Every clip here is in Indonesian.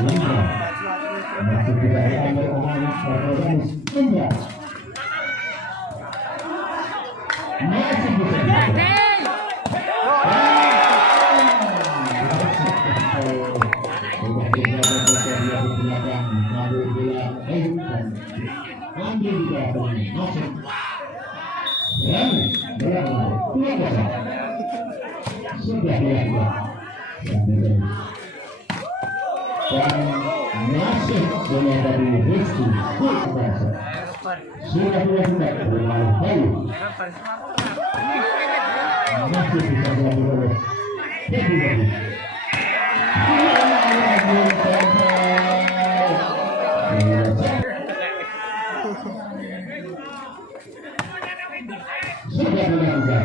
Indra masih tidak diambil anak Organis Indra masih bisa ambil di belakang masuk sudah dilakukan dan masuk bola dari Rizky sudah dilakukan oleh Bayu masih bisa dilakukan oleh Doni sudah dilakukan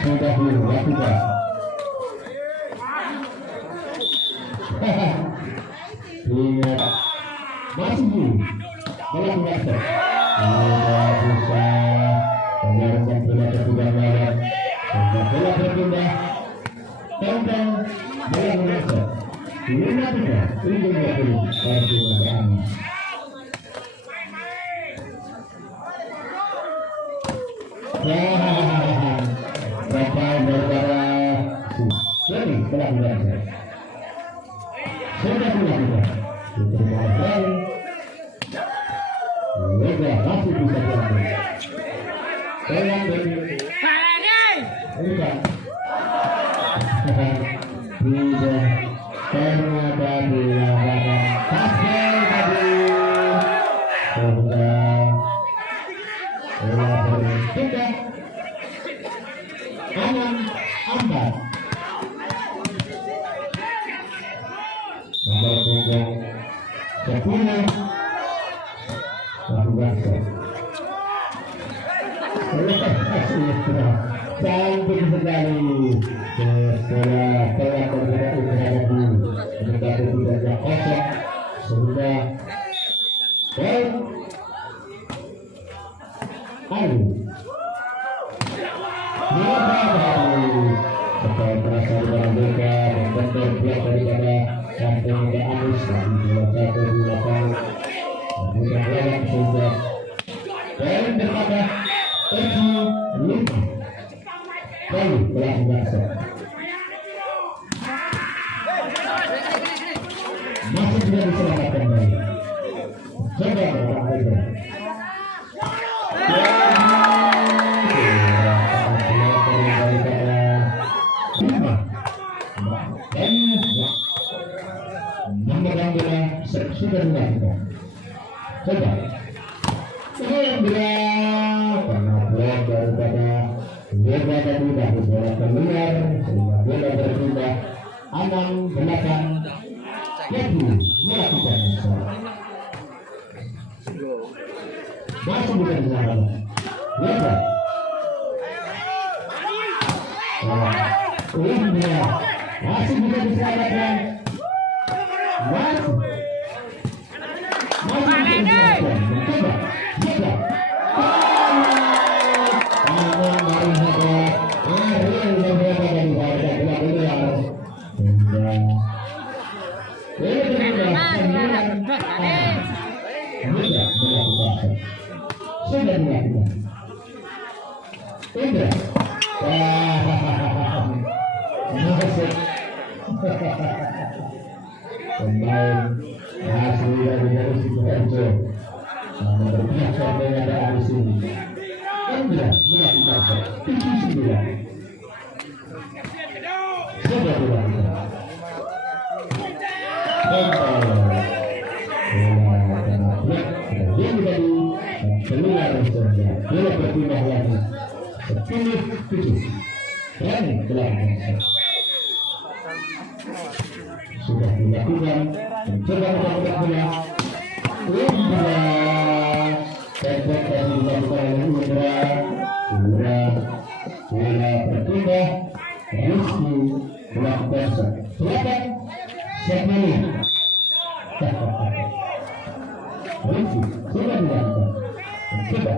sudah dilakukan ingat masih melakukan bisa menjalankan bola terpindah malam bola terpindah tompel bola mengasah lima tiga perjuangan Rafael daripada Doni telah berhasil sudah dilakukan diterima Rafael Yuga masih bisa diambil pelan Doni Irfan bisa ternyata dilakukan hasil tadi sudah bola berpindah kanan ambat nomor punggung 10 lakukan cantik sekali bola telah bergerak menghadapi mendapati tidaknya kosong sehingga gol Ayu setelah merasa dalam Yuga membentur blok daripada kampung Indra Anis lagi 2-1 di belakang memutar lewat sehingga poin bertambah 7-5 Bayu telah berhasil masih tidak diselamatkan Bayu coba orang Indra memegang bola sudah dilakukan coba Indra karena blok daripada Yuga tadi baru bola keluar sehingga bola berpindah Anang belakang Kemenangan melakukan masih bukan diselamatkan Yuga Indra masih bisa diselamatkan masih mencoba Yuga sudah dilakukan Indra masuk pemain asli dari Sidoarjo berbiasa dengan ada di sini Indra melakukan 7-9 sudah dilakukan keluar saja bola berpindah lagi 10-7 dan telah sudah dilakukan Mencoba untuk bola. Indra. Tempat yang dilakukan oleh Indra. Bola berpindah. Rizky melakukan selatan. Sepuluh. Rizky sudah dilakukan. Mencoba.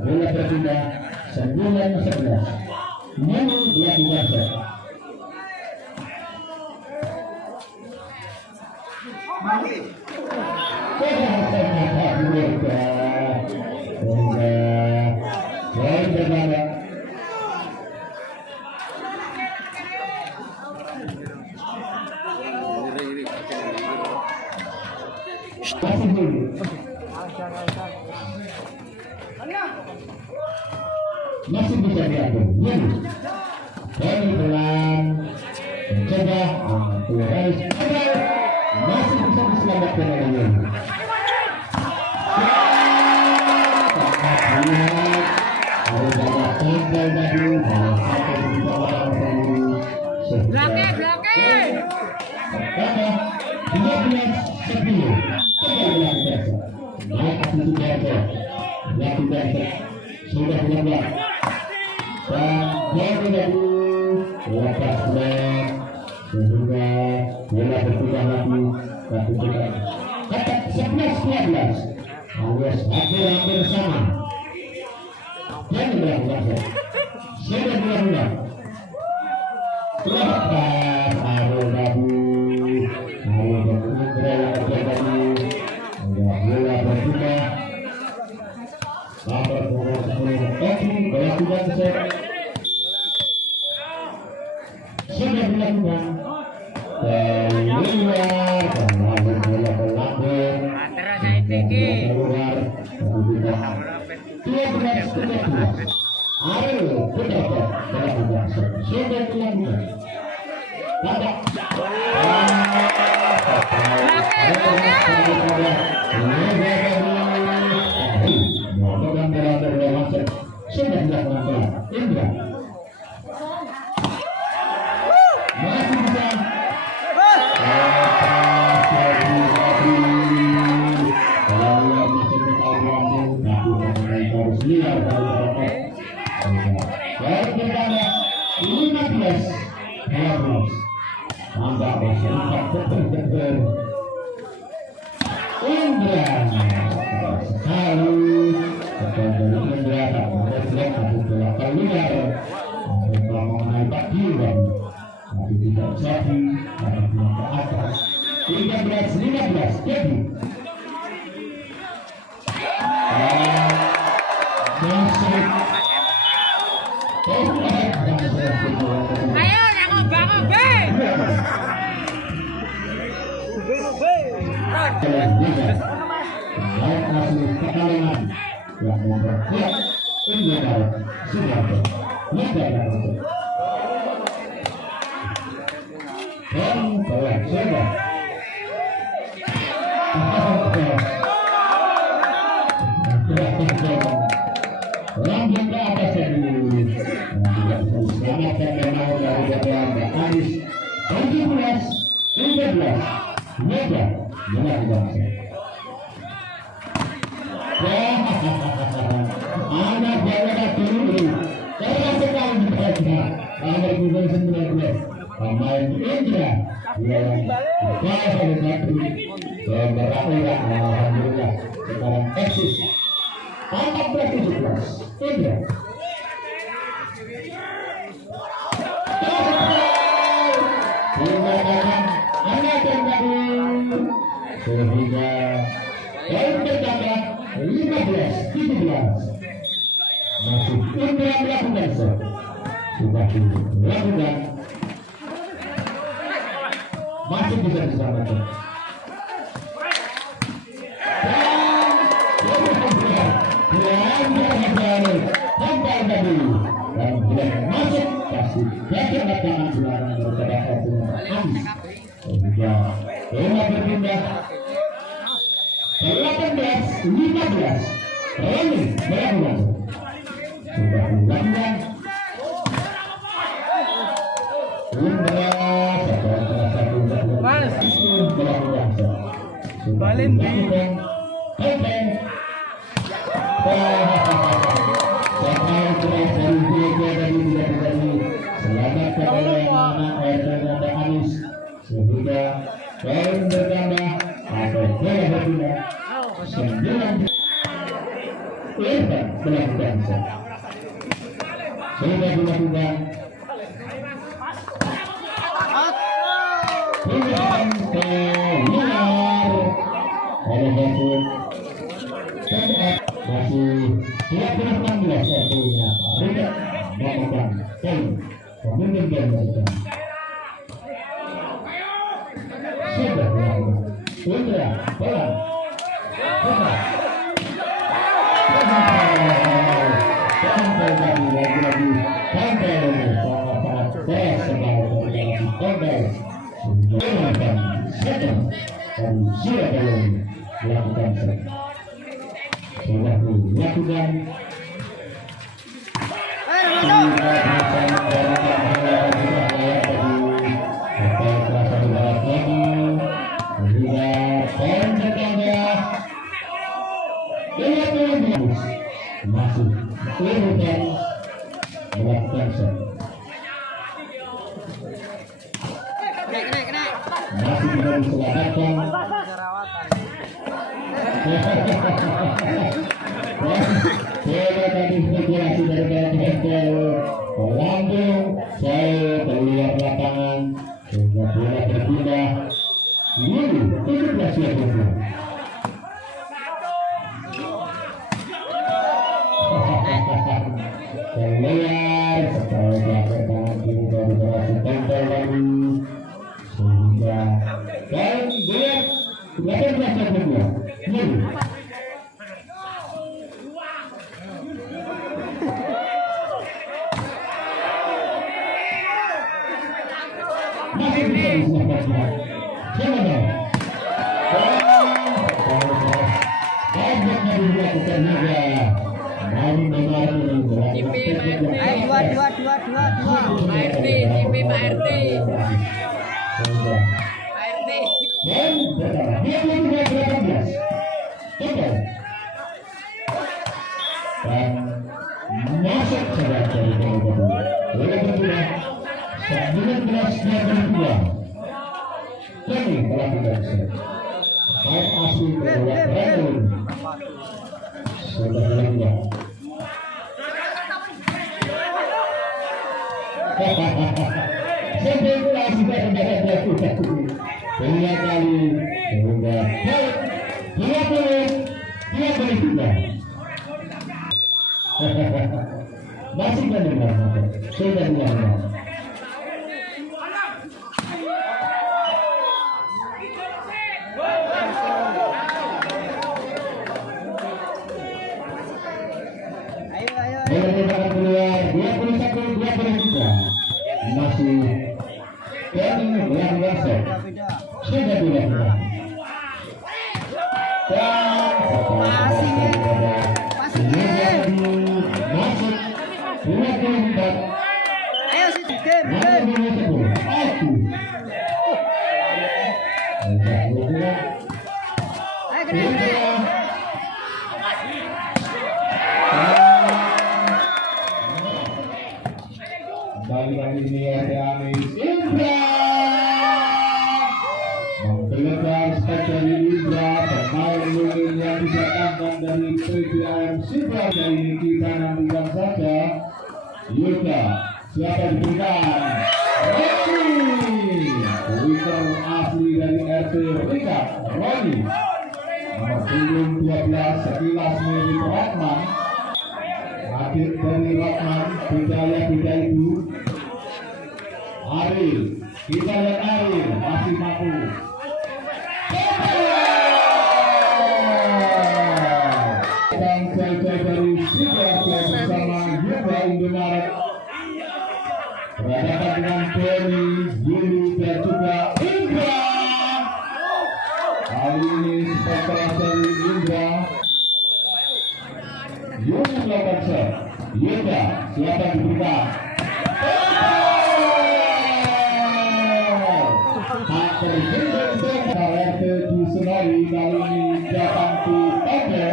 Bola berpindah 9-11. Menu dilakukan set. Masih bisa diatur. Doni pelan mencoba masih bisa diselamatkan oleh Yuga. Harus ada tompel tadi. Pertama 13-10. Naik atas Yuga. Sudah 12. Dan Doni lepas bola sehingga bola berpindah lagi tapi tidak kata 11-12 alias hampir sama. Dan melakukan sudah dilakukan lepas Arul tadi Indra yang terjadi bola berpindah nomor 10 bola tidak set. Sudah dilakukan keluar kembali bola pelabur keluar 12-13 Arul berdapat melakukan sudah dilakukan pada sudah dilakukan Indra. Pemain Indra yang alhamdulillah sekarang eksis 14-17 Indra. Sehingga poin bertambah 15-17. Masih Indra melakukan set. Sudah dilakukan masih bisa diselamatkan. Dan tidak masuk kasih jaga lapangan belakang daripada Optimus Amis. Juga bola berpindah 18-15. Roni melakukan sudah dilakukan. Indra satu melakukan Balen di tompel. Selamat kepada anak Irfan dan Anis. Sehingga poin bertambah atau bola berpindah 9. Irfan melakukan sudah dilakukan. Tuban keluar oleh Irfan. Masih 16 artinya tidak melakukan poin pemimpin game mereka. Sudah melakukan Indra bola tompel lagi tompel sangat keras sekali tompel melakukan dan sudah belum melakukan sudah dilakukan. Masih Irfan melakukan set. Masih tidak diselamatkan. Bola tadi spekulasi dari Penentu melambung saya keluar lapangan sehingga bola berpindah 17-20. Keluar setelah jatuh tangan kiri dari generasi tompel lagi sehingga dan dia 18-22. Masih bisa diselamatkan. Kemenangan. Banyak dilakukan Yuga. Namun benar dan masuk saja dari kedua. Boleh berdua 19-22. Doni melakukan set. Main asli bola Penentu sudah dilakukan. Spekulasi dari dilakukan 2 kali sehingga 20-23. Masih mendengar sudah dilakukan. Bola keluar 21-23. Masih Doni melakukan set. Sudah dilakukan. Dan masuk 24. Ayo si game. Kali ini ada Indra memperlebar spesial Indra pemain mungkin yang didatangkan dari PBM Super. Ini kita nantikan saja Yuga siapa diberikan Doni winger asli dari RT Rika Doni nomor 12 sekilas mirip Ratman adik dari Ratman beda ibu Aril, kita lihat Aril masih mampu. Dan saja dari Sidoarjo bersama Yuga Indomaret berhadapan dengan Doni, Doni dan juga Indra. Kali ini spesial dari Indra. Yuga melakukan set. Yuga siapa yang diberikan? Tak terhitung RT di Senari kali ini datang di tompel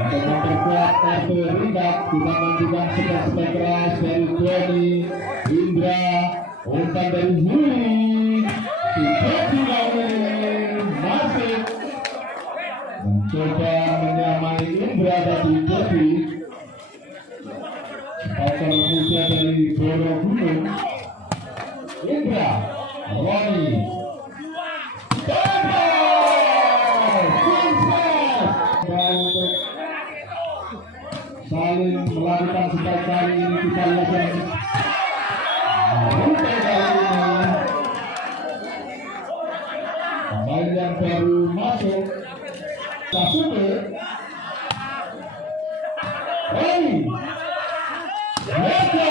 untuk memperkuat RT ringkat. Kita nantikan spek keras dari Doni, Indra, umpan dari Yuli, masih mencoba menyamai Indra tadi Doni. Spek muda dari Boro Gunung. Indra, Doni, untuk saling melakukan spek kali ini. Kita lihat yang rute kali ini pemain yang baru masuk Sasuke Laga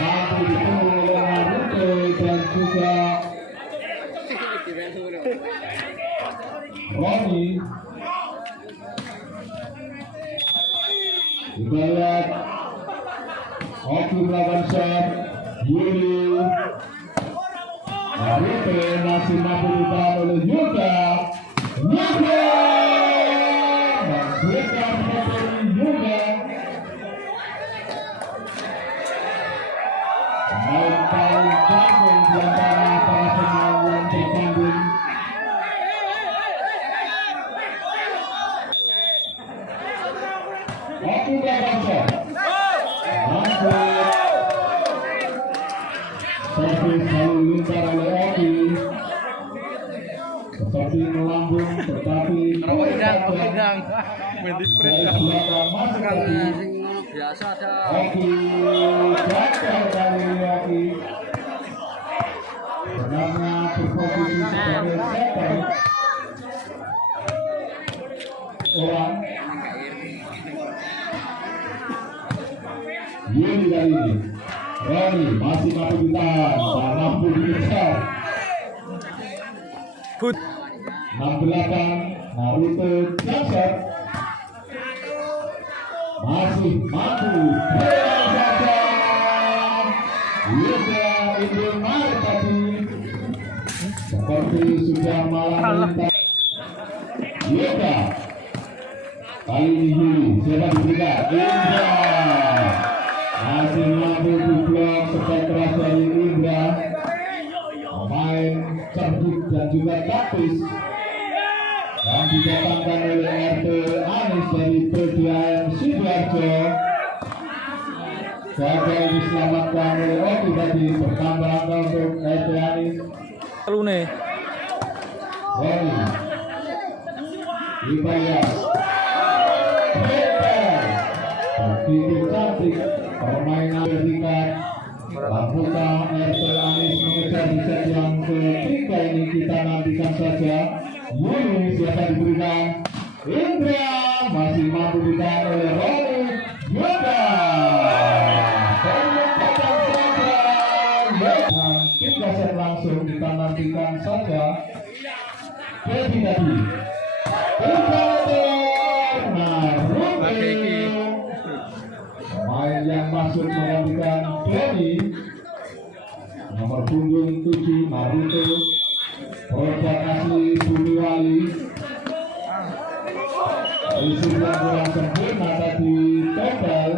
mampu dipenuhi oleh rute dan juga Roni. Kita lihat Oki melakukan shot. Yuli rute masih mampu ditahan oleh Yuga. Yuga dan kita menonton Yuga. Pemain paling jago di antara para pemain yang bertanding. Oki melakukan shot. Servis selalu lintar oleh Oki seperti melambung, tetapi biasa Oki gagal kali ini. Oki sebenarnya berposisi sebagai setter orang. Yuli kali ini Roni masih mampu ditahan dan mampu dikejar. 68 Naruto Jasad masih mampu berjalan saja. Yuga Indomaret tadi seperti sudah malam melintas. Yuga kali ini Yuli siapa diberikan? Indra masih mampu diblok spek keras dari Indra. Pemain cerdik dan juga taktis yang didatangkan oleh RT Anis dari PDAM Sidoarjo. Gagal diselamatkan oleh Oki tadi. Bertambah angka untuk RT Anis. Roni kita lihat begitu cantik permainan tingkat. Lakukan RT Anis mengejar di set yang ketiga ini. Kita nantikan saja. Yuli siapa diberikan? Indra masih mampu ditahan oleh Roni. Yuga penyempatan saja. Dan 3 set langsung kita nantikan saja. Jadi tadi pemain yang masuk menggantikan Doni. Nomor punggung 7 Naruto, produk asli Bumi Wali. Isi yang kurang sempurna tadi total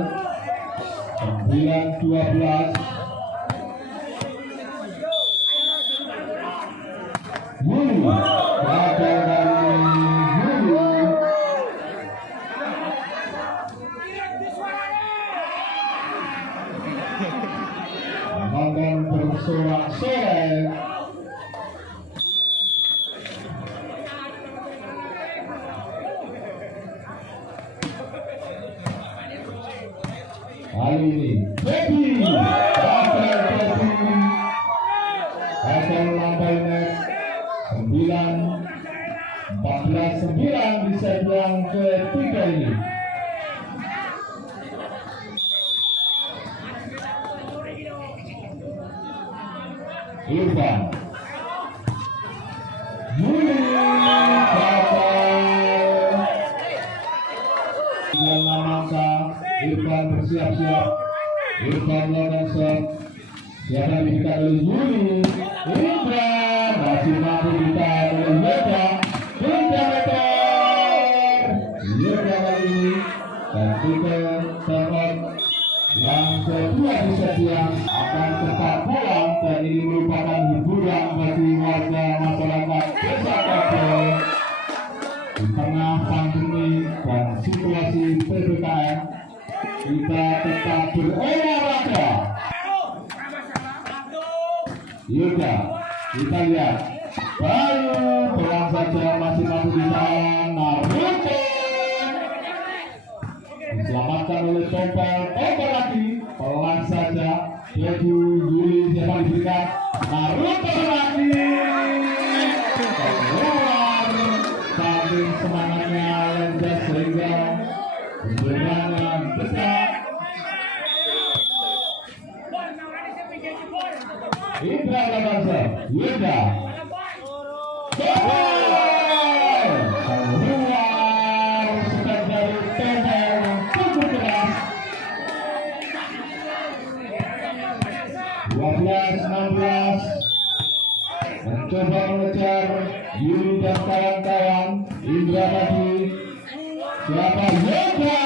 9-12. Yuli gagal dari Yuli. Penonton bersorak-sorai. Kali ini Baby yang ketiga ini. Irfan dengan mangsa. Irfan bersiap-siap. Irfan melakukan set. Siapa diberikan oleh Doni. Indra masih mampu ditahan oleh Yuga. 3 meter. Yuga kali ini dan tipe tempat yang kedua di set yang akan cepat pulang, dan ini merupakan hiburan bagi warga masyarakat desa ToBo di tengah pandemi dan situasi PPKM. Kita tetap berolahraga. Yuga, kita lihat baru pelan saja masih mampu ditahan. Naruto diselamatkan oleh tompel lagi, pelan saja. Baju Yuli siapa diberikan? Naruto lagi keluar, saking semangatnya lendas sehingga kemenangan besar. Indra Laga, Yuga keluar sekat dari tombol yang cukup keras. 12-16 mencoba mengejar Yuli dan kawan-kawan. Indra tadi siapa? Yuga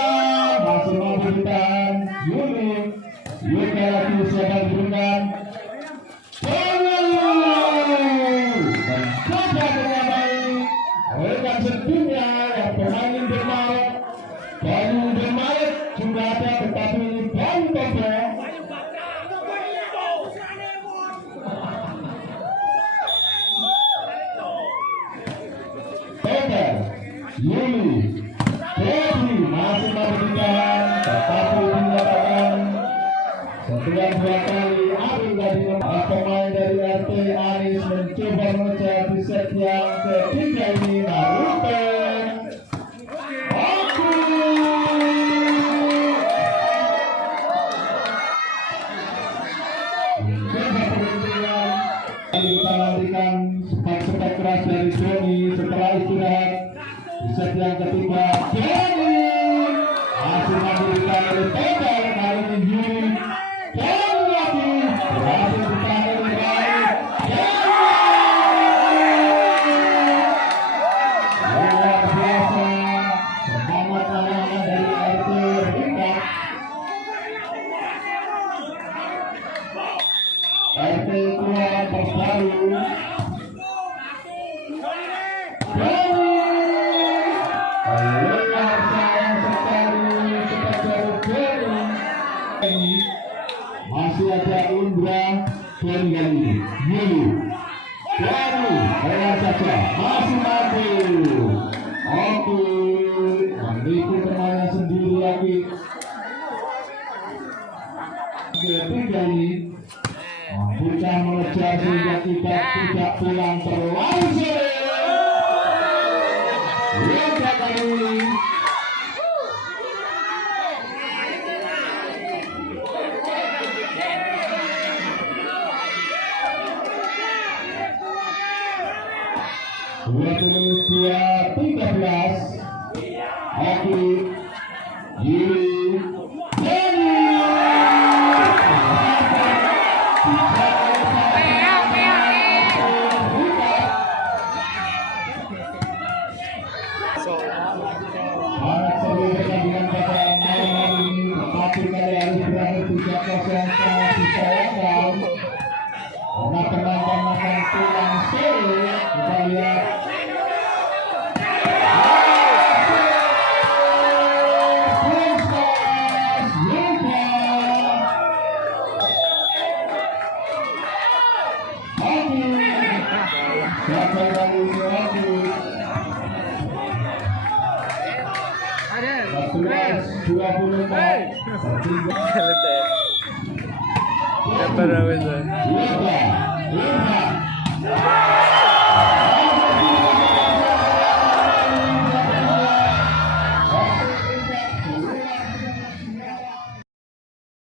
masih mampu ditahan. Yuli, Yuga lagi siapa diberikan? Mencoba mengamai rekan setimnya yang pemain indomaret. Baru indomaret juga ada, tetapi baru tombol. Yuli, Doni masih mampu ditahan, tetapi dinyatakan setelah 2 kali Ari dari pemain dari RT Aris mencoba mengejar di set yang ketiga ini. Naruto mencoba peruntungan. Kita nantikan sepak keras dari Doni setelah istirahat. Di set yang ketiga, Doni masih memberikan oleh tombol. Kali ini Yuli, Doni lagi berhasil ditahan oleh baik. Luar biasa semangat anak-anak dari RT Indra. RT keluar terbaru. Masih ada Indra dan Doni. Yuli, Doni, pelan saja, masih mampu. Oke, menipu temannya sendiri lagi. Ketiga ini mampukah mengejar sehingga kita tidak pulang terlalu sore. Yuga kali ini Dua 13. Aki Yuli Doni sangat seru pertandingan pada malam hari ini, tetapi kali harus berakhir 3-0 sangat disayangkan karena penonton akan pulang sore. Kita lihat Dapat apa itu? Yuga,